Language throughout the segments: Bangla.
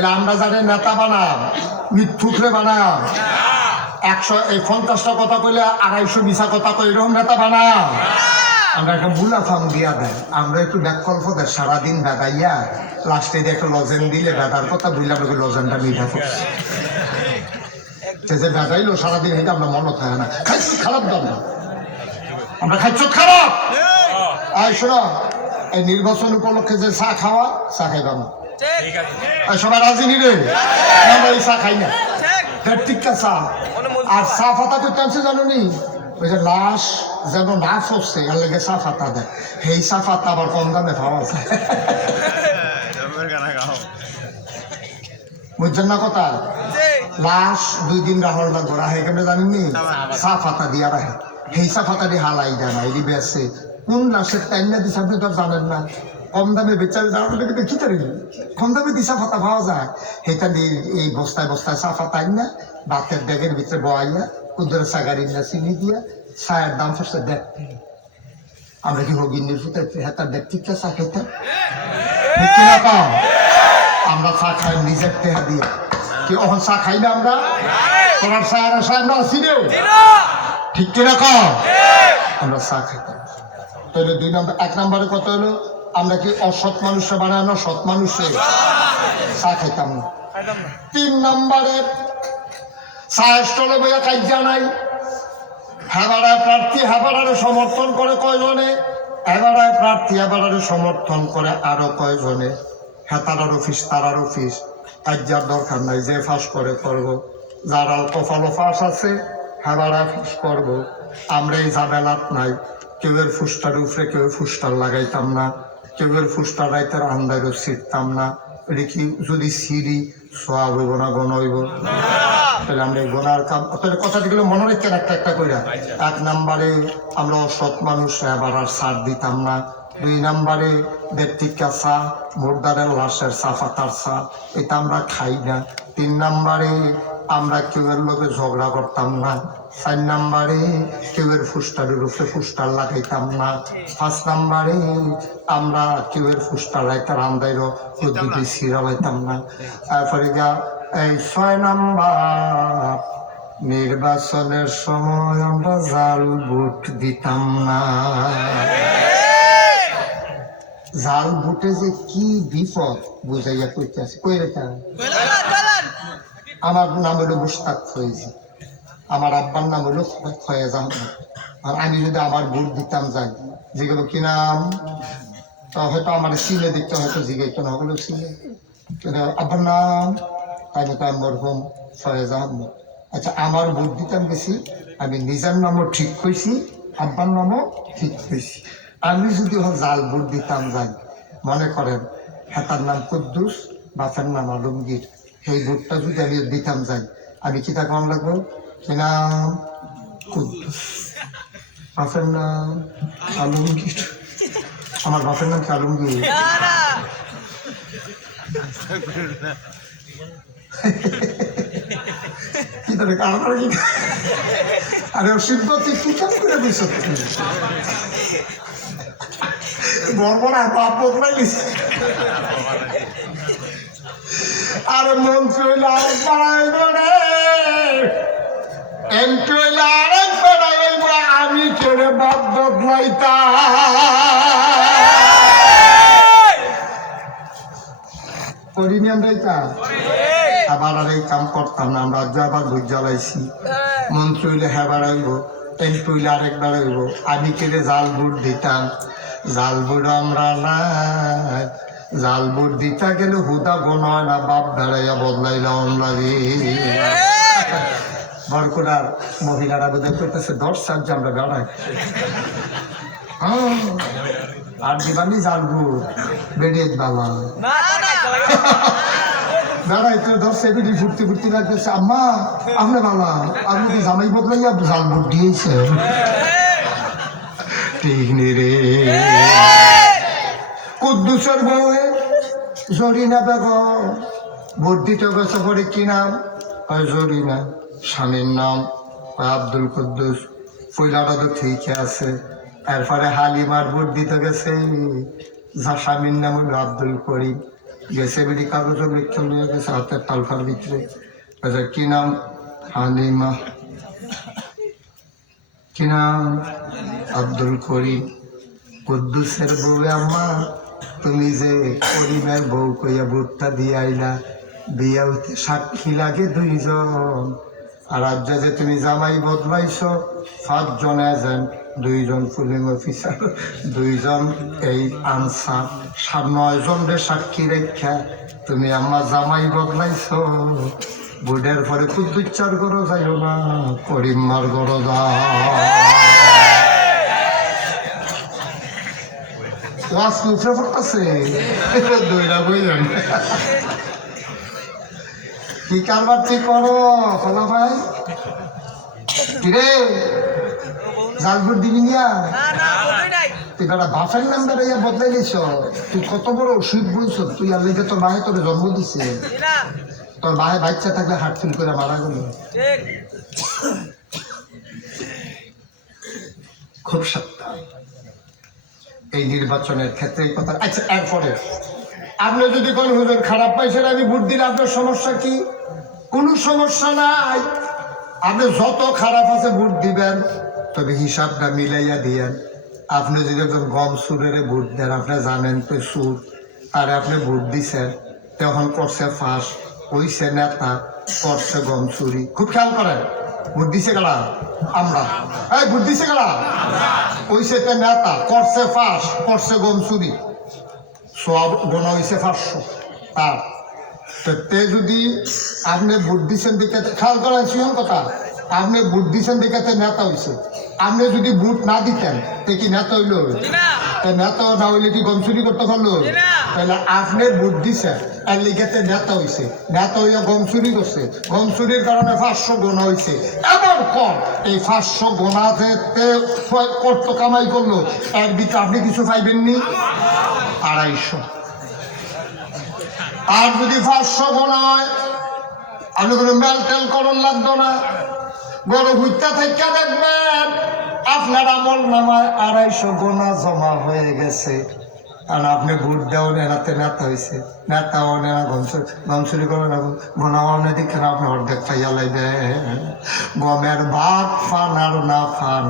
তাহলে আমরা জানি নেতা বানাম মিথ্যুকরে বানাম 150টা কথা কইলে 250 মিছা কথা কই এরকম নেতা বানাম আমরা একটা মুলাফাম দিয়া দেয় আমরা একটু ব্যাকল্প দেয় সারাদিন বেদাইয়া লাস্টে দিয়ে একটা লজেন দিলে বেদার কথা বুঝলে আমরা লজেনটা মিঠা করছি যে বেদাইলো সারাদিন এটা আমরা মনে থাকে না খাইছো খারাপ দাম না আমরা খাইছো খারাপ আয় শোনো এই নির্বাচন উপলক্ষে যে চা খাওয়া চা খাইবা না সবাই রাজি নিবে আমরা এই চা খাই না টিকা চা আর চা পাতা করতে আনছে জানো নি ওই যে লাশ যেন না ফসছে এর লেগে চা পাতা দেয় সেই চা পাতা আবার কম দামে পাওয়া যায় বুঝছেন না কথা লাশ 2 দিন রাহর লাগবো রাহে কেন জানেননি চা পাতা দিয়া রাহে সেই চা পাতা দিয়ে হালাই দেয় না এটি বেছে কোন লাশের টাইনা দিছে আপনি তো জানেন না কম দামে বেচার দাঁড়ালে কি তারি কম দামে দিশা পাতা পাওয়া যায় সেটা দিয়ে এই বস্তায় বস্তায় চা পাতা না বাতের ব্যাগের ভিতরে বয়াইয়া কুদরে সাগারি না চিনি দিয়া চায়ের দাম ফসে দেখ আমরা কি হগিনের ফুটে হেতার দেখ ঠিক চা খেতাম আমরা চা খাই নিজের টেহা দিয়ে কি অহন চা খাই না আমরা তোমার চায়ের আশায় আমরা আছি রে ঠিক কিনা কম আমরা চা খাইতাম তাহলে 2 নম্বর 1 নম্বরে কত হলো আমরা কি অসৎ মানুষে বানানো সৎ মানুষে চা খাইতাম না 3 নম্বরে চায়ের স্টলে বইয়া কাজ নাই হেবাড়ায় প্রার্থী হেবাড়ারে সমর্থন করে কয়জনে হেবাড়ায় প্রার্থী হেবাড়ারে সমর্থন করে আরো কয়জনে হেতারার অফিস তারার অফিস কাজ্যার দরকার নাই যে ফাঁস করে করবো যারা কপালো ফাঁস আছে হেবাড়ায় ফাঁস করবো আমরা এই ঝামেলাত নাই কেউ এর ফুসটার উপরে কেউ ফুসটার লাগাইতাম না কেউ এর ফুসটার রাইতের আন্দারও ছিটতাম না এটা কি যদি সিঁড়ি সোয়া হইব না গণ হইব তাহলে আমরা গোনার কাম তাহলে কথাগুলো মনে রাখতেন একটা একটা করে 1 নম্বরে আমরা অসৎ মানুষ এবার আর সার দিতাম না 2 নম্বরে ব্যক্তিকা চা মুর্দারের লাশের চা পাতার চা এটা আমরা খাই না 3 নম্বরে আমরা কেউ এর লোকে ঝগড়া করতাম না 4 নম্বরে কেউ এর ফুসটারের উপরে ফুসটার লাগাইতাম না 5 নম্বরে আমরা কেউ এর ফুসটার রাইতার আন্দাইরও দুটি সিরা লাইতাম না তারপরে এই 6 নম্বর নির্বাচনের সময় আমরা জাল ভোট দিতাম না জাল ভোটে যে কি বিপদ বুঝাইয়া কইতেছে কই রেখা আমার নাম হলো মুশতাক ফয়েজি আমার আব্বার নাম হলো ফয়েজ আহমদ আর আমি যদি আমার ভোট দিতাম যাই যেগুলো কি নাম হয়তো আমার সিলে দিতে হয়তো জিগাইতো না হলো সিলে আব্বার নাম তাই মতো মরহুম ফয়েজ আহমদ আচ্ছা আমার ভোট দিতাম গেছি আমি নিজের নামও ঠিক কইছি আব্বার নামও ঠিক কইছি আমি যদি জাল ভোট দিতাম যাই মনে করেন হেতার নাম কুদ্দুস বাপের নাম আলমগীর সেই ভোটটা যদি আমি দিতাম যাই আমি কি তা কম লাগবো কি নাম কুদ্দুস বাপের নাম আলমগীর আমার বাপের নাম কি আলমগীর আরে সিদ্ধতি কি কাজ করে দিস বর্বরা বাপ বদলাই দিছে আরে মন্ত্রী হইলে আরেক বাড়াইব রে এমপি হইলে আরেক বাড়াইব আমি কেড়ে বাপ বদলাইতা করিনি আমরা এটা আবার আর এই কাম করতাম না আমরা আবার ভোট জ্বালাইছি মন্ত্রী হইলে হ্যাঁ বাড়াইব এমপি হইলে আরেক বাড়াইব আমি কেড়ে জাল ভোট দিতাম জাল ভোট আমরা নাই জাল ভোট দিতে গেলে হুদা গোন হয় না বাপ বেড়াইয়া বদলাইলাম লাগে বরকুড়ার মহিলারা বোধহয় করতেছে 10 সাল যে আমরা বেড়াই আর দিবানি জাল ভোট বেড়ে বাবা বেড়াইতে 10 সেকেন্ড ফুটতে ফুটতে লাগতেছে আম্মা আপনি বাবা আপনি কি জামাই বদলাইয়া জাল ভোট দিয়েছে ঠিক নেই রে কুদ্দুসের বউয়ে জরিনা বেগম ভোট দিতে গেছে পরে কি নাম জরিনা স্বামীর নাম আব্দুল কুদ্দুস পয়লাটা তো ঠিক আছে এরপরে হালিমার ভোট দিতে গেছে যা স্বামীর নাম হলো আব্দুল করিম গেছে বেটি কাগজ লিখতে নিয়ে গেছে হাতের তালফার ভিতরে। আচ্ছা কি নাম? হালিমা। কি নাম? আব্দুল করিম। কুদ্দুসের বউ আম্মা, তুমি যে করিমের বউ কইয়া বুটটা দিয়ে আইলা, বিয়া হইতে সাক্ষী লাগে 2 জন। আর আজ যে তুমি জামাই বদলাইছো 7 জন এজেন্ট, 2 জন পুলিং অফিসার, 2 জন এই আনসার, 9 জনের সাক্ষী রেখা তুমি আম্মা জামাই বদলাইছো। বুডের পরে কুদ্দুচ্চার করো যাইও না, করিম্মার করো যা। ওয়াজ মুখে পড়তেছে দইরা বইলেন কি কারবার তুই করো খোলা ভাই? কিরে জালপুর দিবি নিয়া তুই বেটা বাফের নাম্বার ইয়া বদলাই গেছ। তুই কত বড় অসুখ বলছ। তুই আর লিখে তোর মায়ে তোর জন্ম দিছে। তোর মায়ে বাচ্চা থাকলে হার্ট ফিল করে মারা গেল। খুব সাবধান এই নির্বাচনের ক্ষেত্রে এই কথা। আচ্ছা এরপরে আপনি যদি কোন হুজুর খারাপ পাইছেন আমি ভোট দিলে আপনার সমস্যা কি? কোনো সমস্যা নাই। আপনি যত খারাপ আছে ভোট দিবেন, তবে হিসাবটা মিলাইয়া দিয়েন। আপনি যদি একজন গম সুরের ভোট দেন, আপনি জানেন তো সুর, তারে আপনি ভোট দিছেন, তখন করছে ফাঁস, হইছে নেতা, করছে গম চুরি। খুব খেয়াল করেন, ভোট দিছে গেলা আমরা, এই ভোট দিছে গেলা হইছে তে নেতা, করছে ফাঁস, করছে গম চুরি, সব গোনা হয়েছে 500 তার। তে যদি আপনি ভোট দিচ্ছেন দেখে, খেয়াল করেন সিংহ কথা, আপনি ভোট দিচ্ছেন দেখে নেতা হয়েছে। আপনি যদি ভোট না দিতেন তে কি নেতা হইল? নেতা না হইলে কি গম চুরি করতে পারলো? তাহলে আপনি ভোট দিচ্ছেন এর লিগেতে নেতা হয়েছে, নেতা হইয়া গম চুরি করছে, গম চুরির কারণে 500 গোনা হয়েছে। এবার কম এই 500 গোনাতে কত কামাই করলো, এর ভিতরে আপনি কিছু পাইবেননি? 250। আর যদি 500 গোনা হয়, আপনি কোনো মেল টেল করণ লাগতো না, বড় ভুট্টা থেকে দেখবেন আপনার আমল নামায় 250 গোনা জমা হয়ে গেছে। কারণ আপনি ভোট দেওয়া নেতাতে নেতা হয়েছে, নেতাও নেনা গমচুরি করে না, গোনাও দেখে না আপনি অর্ধেক পাইয়া লাইবে। গমের ভাগ ফান আর না ফান,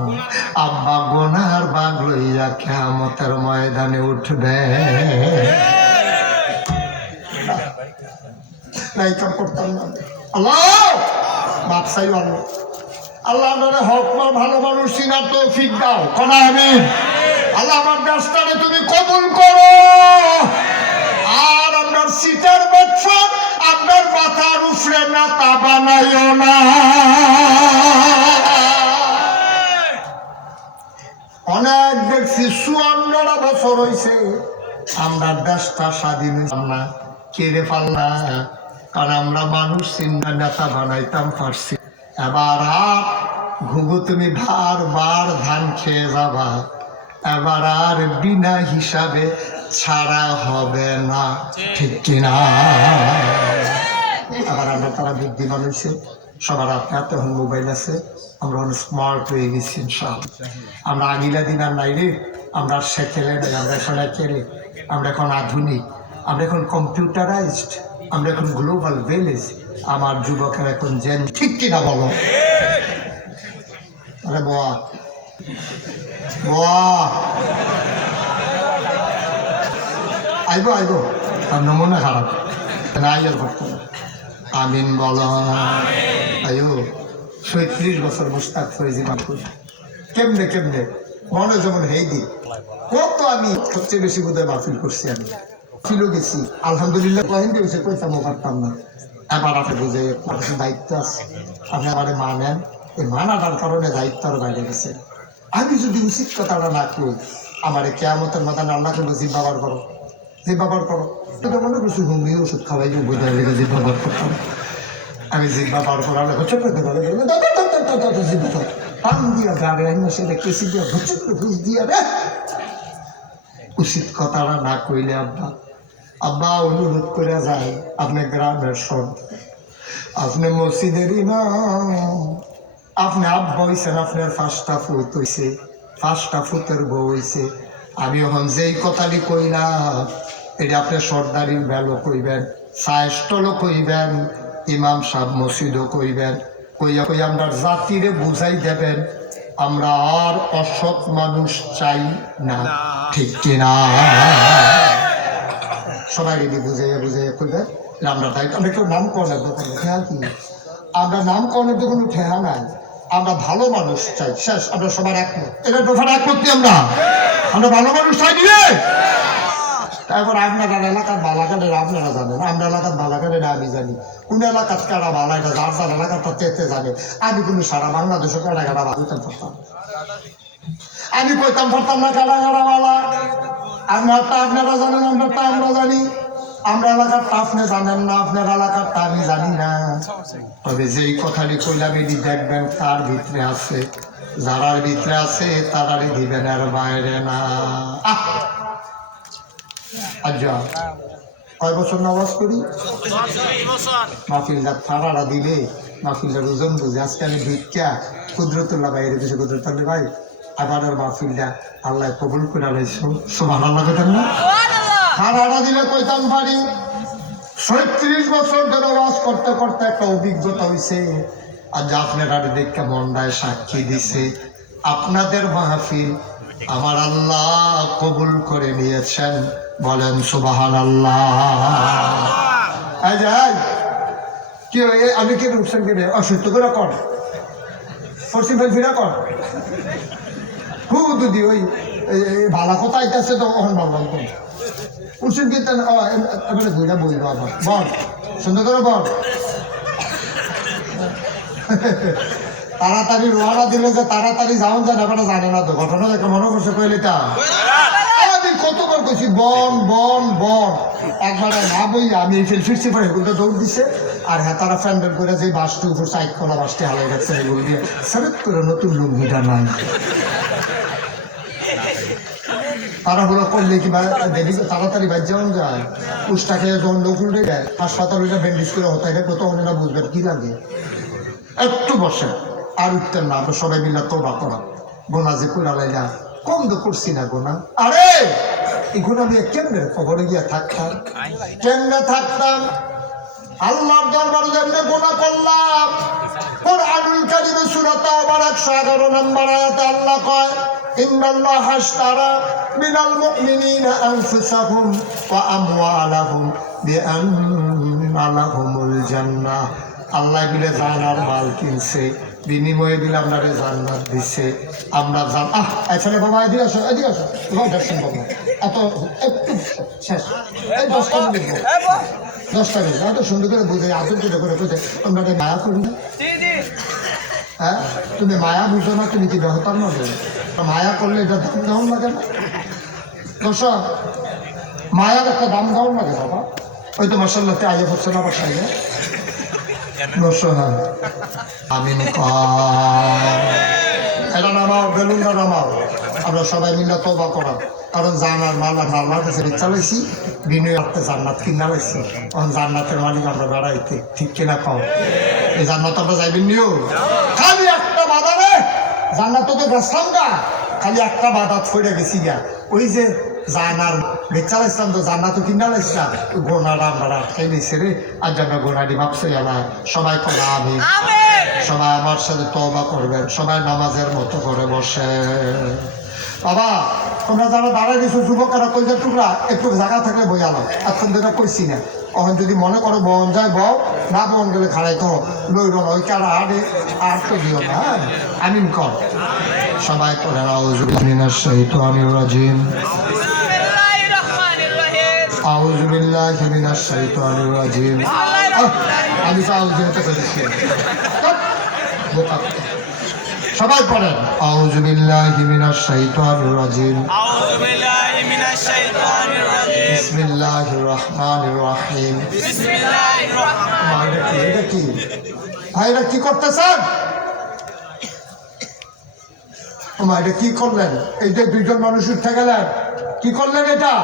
আব্বা গোনার ভাগ লইয়া কিয়ামতের ময়দানে উঠবে। করতাম না আল্লাহ বাপ চাই আল্লাহ, আল্লাহ হক ভালো মানুষ চিনার তৌফিক দাও। কোন আমিন। আল্লাহ আমার দেশটারে তুমি কবুল করো। আর আপনার সিটার ব্যবসা আপনার মাথার উপরে না তা বানাইও না। অনেক দেখছি 54 বছর হয়েছে আমরা দেশটা স্বাধীন না, কেড়ে পাল্লা, কারণ আমরা মানুষ চিন্তা নেতা বানাইতাম পারছি। এবার আর ঘুঘু তুমি বারবার ধান খেয়ে যাবা, এবার আর বিনা হিসাবে ছাড়া হবে না, ঠিক কিনা? এবার আমরা তারা বুদ্ধিমান হয়েছে, সবার হাতে হাতে এখন মোবাইল আছে, আমরা এখন স্মার্ট হয়ে গেছি ইনশাআল্লাহ। আমরা আগিলা দিন আর নাই রে, আমরা শেখেলে নাই, আমরা এখন একেলে, আমরা এখন আধুনিক, আমরা এখন কম্পিউটারাইজড, আমরা এখন গ্লোবাল ভিলেজ। আমার যুবকের এখন জেন, ঠিক কিনা বলো? আরে বাহ বাহ, আইব আইব, আর নমুনা খারাপ না আর করতো না। আমিন বলো। আয়ো 37 বছর মুস্তাক ফরিজি মাহফুজ, কেমনে কেমনে মনে যেমন হেই দি কত। আমি সবচেয়ে বেশি বোধহয় মাহফিল করছি, আমি ফিলও গেছি আলহামদুলিল্লাহ। কহিন হয়েছে কইতাম পারতাম না। এবার আপনি বুঝে কিছু দায়িত্ব আছে, আপনি আবারে মানেন, এই মানাটার কারণে দায়িত্ব আরো বাইরে গেছে। আমি যদি উচিত কথাটা না করি, আমার কেয়ামতের মাথা আল্লাহ করবো জিব্বাবার করো, জিব্বাবার করো। এটা মনে করছি হুমি ওষুধ খাওয়াই বোঝাই লেগে জিব্বাবার করতাম। আমি জিব্বাবার করালে ছোট জিব্বা পান দিয়া গাড়ে আইন সেটা কেসি দিয়া ঘুষ দিয়া রে। উচিত কথাটা না কইলে আব্বা আব্বা অনুরোধ করে যায়, আপনি গ্রামের সব, আপনি মসজিদের ইমাম, আপনি আব্বা হইছেন, আপনার 5টা ফুট হইছে, 5টা ফুটের বউ হইছে। আমি এখন যেই কথাটি কইলাম এটা আপনি সর্দারির বেলও কইবেন, চায়ের স্টলও কইবেন, ইমাম সাহেব মসজিদও কইবেন, কইয়া কইয়া আমরা জাতিরে বুঝাই দেবেন আমরা আর অসৎ মানুষ চাই না, ঠিক কিনা? সবাই রেডি বুঝাইয়া বুঝাইয়া কইবেন আমরা দায়িত্ব। আমরা কেউ নাম করার দোকানে ঠেহা কি, আমরা নাম করার দোকানে ঠেহা নাই, আমরা ভালো মানুষ চাই, শেষ। আমরা সবার একমত, এটা দোকান একমত কি? আমরা ভালো মানুষ চাই নিয়ে। তারপর আপনারা এলাকার বালাঘাটের আপনারা জানেন, আমরা এলাকার বালাঘাটের আমি জানি, কোন এলাকার কারা বালা, এটা যার যার এলাকাটা তেতে জানে। আমি কিন্তু সারা বাংলাদেশে কারা কারা বালতাম পারতাম, আমি কইতাম পারতাম না কারা কারা বালা। আপনারটা আপনারা জানেন, আমারটা আমরা জানি। আমরা এলাকারটা আপনি জানেন না, আপনার এলাকারটা আমি জানি না। তবে যেই কথাটি কইলাম এটি দেখবেন তার ভিতরে আছে, যারার ভিতরে আছে তারারই দিবেন, আর বাইরে না। আচ্ছা, কয় বছর নামাজ করি? মাহফিলটা থাড়াটা দিলে মাহফিলটার ওজন বুঝে। আজকে আমি ভিক্ষা কুদরতুল্লাহ ভাই রেখেছি, কুদরতুল্লাহ ভাই আবার মাহফিলটা আল্লাহ কবুল করে আলাইছো, সুবহানাল্লাহ কইতাম না? থাড়াটা দিলে কইতাম পারি। ৩৬ বছর ধরে ওয়াজ করতে করতে একটা অভিজ্ঞতা হয়েছে। আর যা আপনারা দেখে মন্ডায় সাক্ষী দিছে, আপনাদের মাহফিল আমার আল্লাহ কবুল করে নিয়েছেন, বলেন সুবহানাল্লাহ। কি আমি কে উঠছেন কে অসুস্থ করে কর পশ্চিম ফিরা কর খুব দুদি ওই ভালো কথা আইতেছে তো ওখান ভালো উঠছেন কি এবারে ঘুরে বলবো আবার বল, সুন্দর করে বল। তাড়াতাড়ি রোয়ানা দিলে যে তাড়াতাড়ি যাওন যায় ব্যাপারটা জানে না তো। ঘটনা দেখে মনে করছে কইলেটা আমি কতবার কইছি বন বন বন, একবার না বইয়া আমি ফিরছি পরে এগুলো দৌড় দিছে। আর হ্যাঁ তারা ফ্যান্ডেল করে যে বাসটি উপর সাইড কলা বাসটি হালাই রাখছে এগুলো দিয়ে সেরেট করে নতুন লুঙ্গিটা নাই। তারা হলো করলে কি দেরি তাড়াতাড়ি বাজ যাওয়া যায়। উষ্টা খেয়ে যখন লোক উল্টে যায় হাসপাতাল ব্যান্ডেজ করে হতে গেলে তখন এরা বুঝবেন কি লাগে। একটু বসে আর উঠতেন না, আমরা সবাই মিলে তোবা করা গোনা যে করে লাইলা কম তো করছি না গোনা। আরে এই গোনা নিয়ে কেমনে খবরে গিয়া থাকতাম, কেমনে থাকতাম আল্লাহর দরবারে যেমনে গোনা করলাম। কুরআনুল কারীমে সূরা তাওবার 111 নম্বর আয়াতে আল্লাহ কয় ইন্নাল্লাহ আশতারা মিনাল মুমিনিনা আনফুসাহুম ওয়া আমওয়ালাহুম বিআন্না লাহুমুল জান্নাহ। আল্লাহ বিলে জানার মাল কিনছে, বিনিময়ে বিলে আপনারে জান্নাত দিছে। আমরা জান আসলে বাবা এদিকে আসো, এদিকে আসো, দর্শন বাবা এত একটু শেষ এই 10টা মিনিট 10টা মিনিট এত সুন্দর করে বুঝে আদর করে বুঝে তোমরা মায়া করি না। হ্যাঁ তুমি মায়া বুঝো না, তুমি কি বেহতার না বলো? মায়া করলে এটা দাম দাম লাগে না? দর্শক মায়ার একটা দাম দাম লাগে বাবা। ওই তো মাসাল্লাহতে আগে হচ্ছে না বাসায় আমিন। এটা নামাও, বেলুনটা নামাও, আমরা সবাই মিলে তওবা করা। কারণ জানার মাল আল্লাহর কাছে চালাইছি, বিনয় আত্মে জান্নাত কিনা লাইছি। তখন জান্নাতের মালিক আমরা বেড়াইতে, ঠিক কিনা কও? এই জান্নাত আমরা যাইবেন নিও। খালি একটা বাধা রে জান্নাত তো গেছিলাম গা, খালি একটা বাধা ছড়ে গেছি গা। ওই যে জানার বেচা লাইছিলাম তো জান্নাত কিনা লাইছিলাম, গোনাটা আমরা আটকাই নিছে রে। আজ আমরা গোনাটি ভাবছি আল্লাহ সবাই করা আমি সবাই আমার সাথে তওবা করবেন, সবাই নামাজের মতো করে বসে। বাবা তোমরা যারা দাঁড়ায় দিছো যুবকেরা কইলে টুকরা একটু জায়গা থাকলে বই আলো এখন যেটা কইছি না। তখন যদি মনে করো বন যায় বউ, না বন গেলে খাড়াইতে হোক লইল না, ওই কারা আরে আর তো দিও না। হ্যাঁ আমিন কর সবাই করে আউযু বিল্লাহি শাইতানির রাজিম, আউযু বিল্লাহি মিনাশ শাইতানির রাজিম। আমি তো আউযু দিতে কইছি বোকা। সবাই পড়েন আউযু বিল্লাহি মিনাশ শাইতানির রাজিম, আউযু বিল্লাহি মিনাশ শাইতানির রাজিম, বিসমিল্লাহির রহমানির রহিম, বিসমিল্লাহির রহমানির রহিম। এটা কি ভাইরা কি করতেছেন? ওমা এটা কি করলেন? এই যে দুইজন মানুষ উঠে গেলেন, কি করলেন এটা?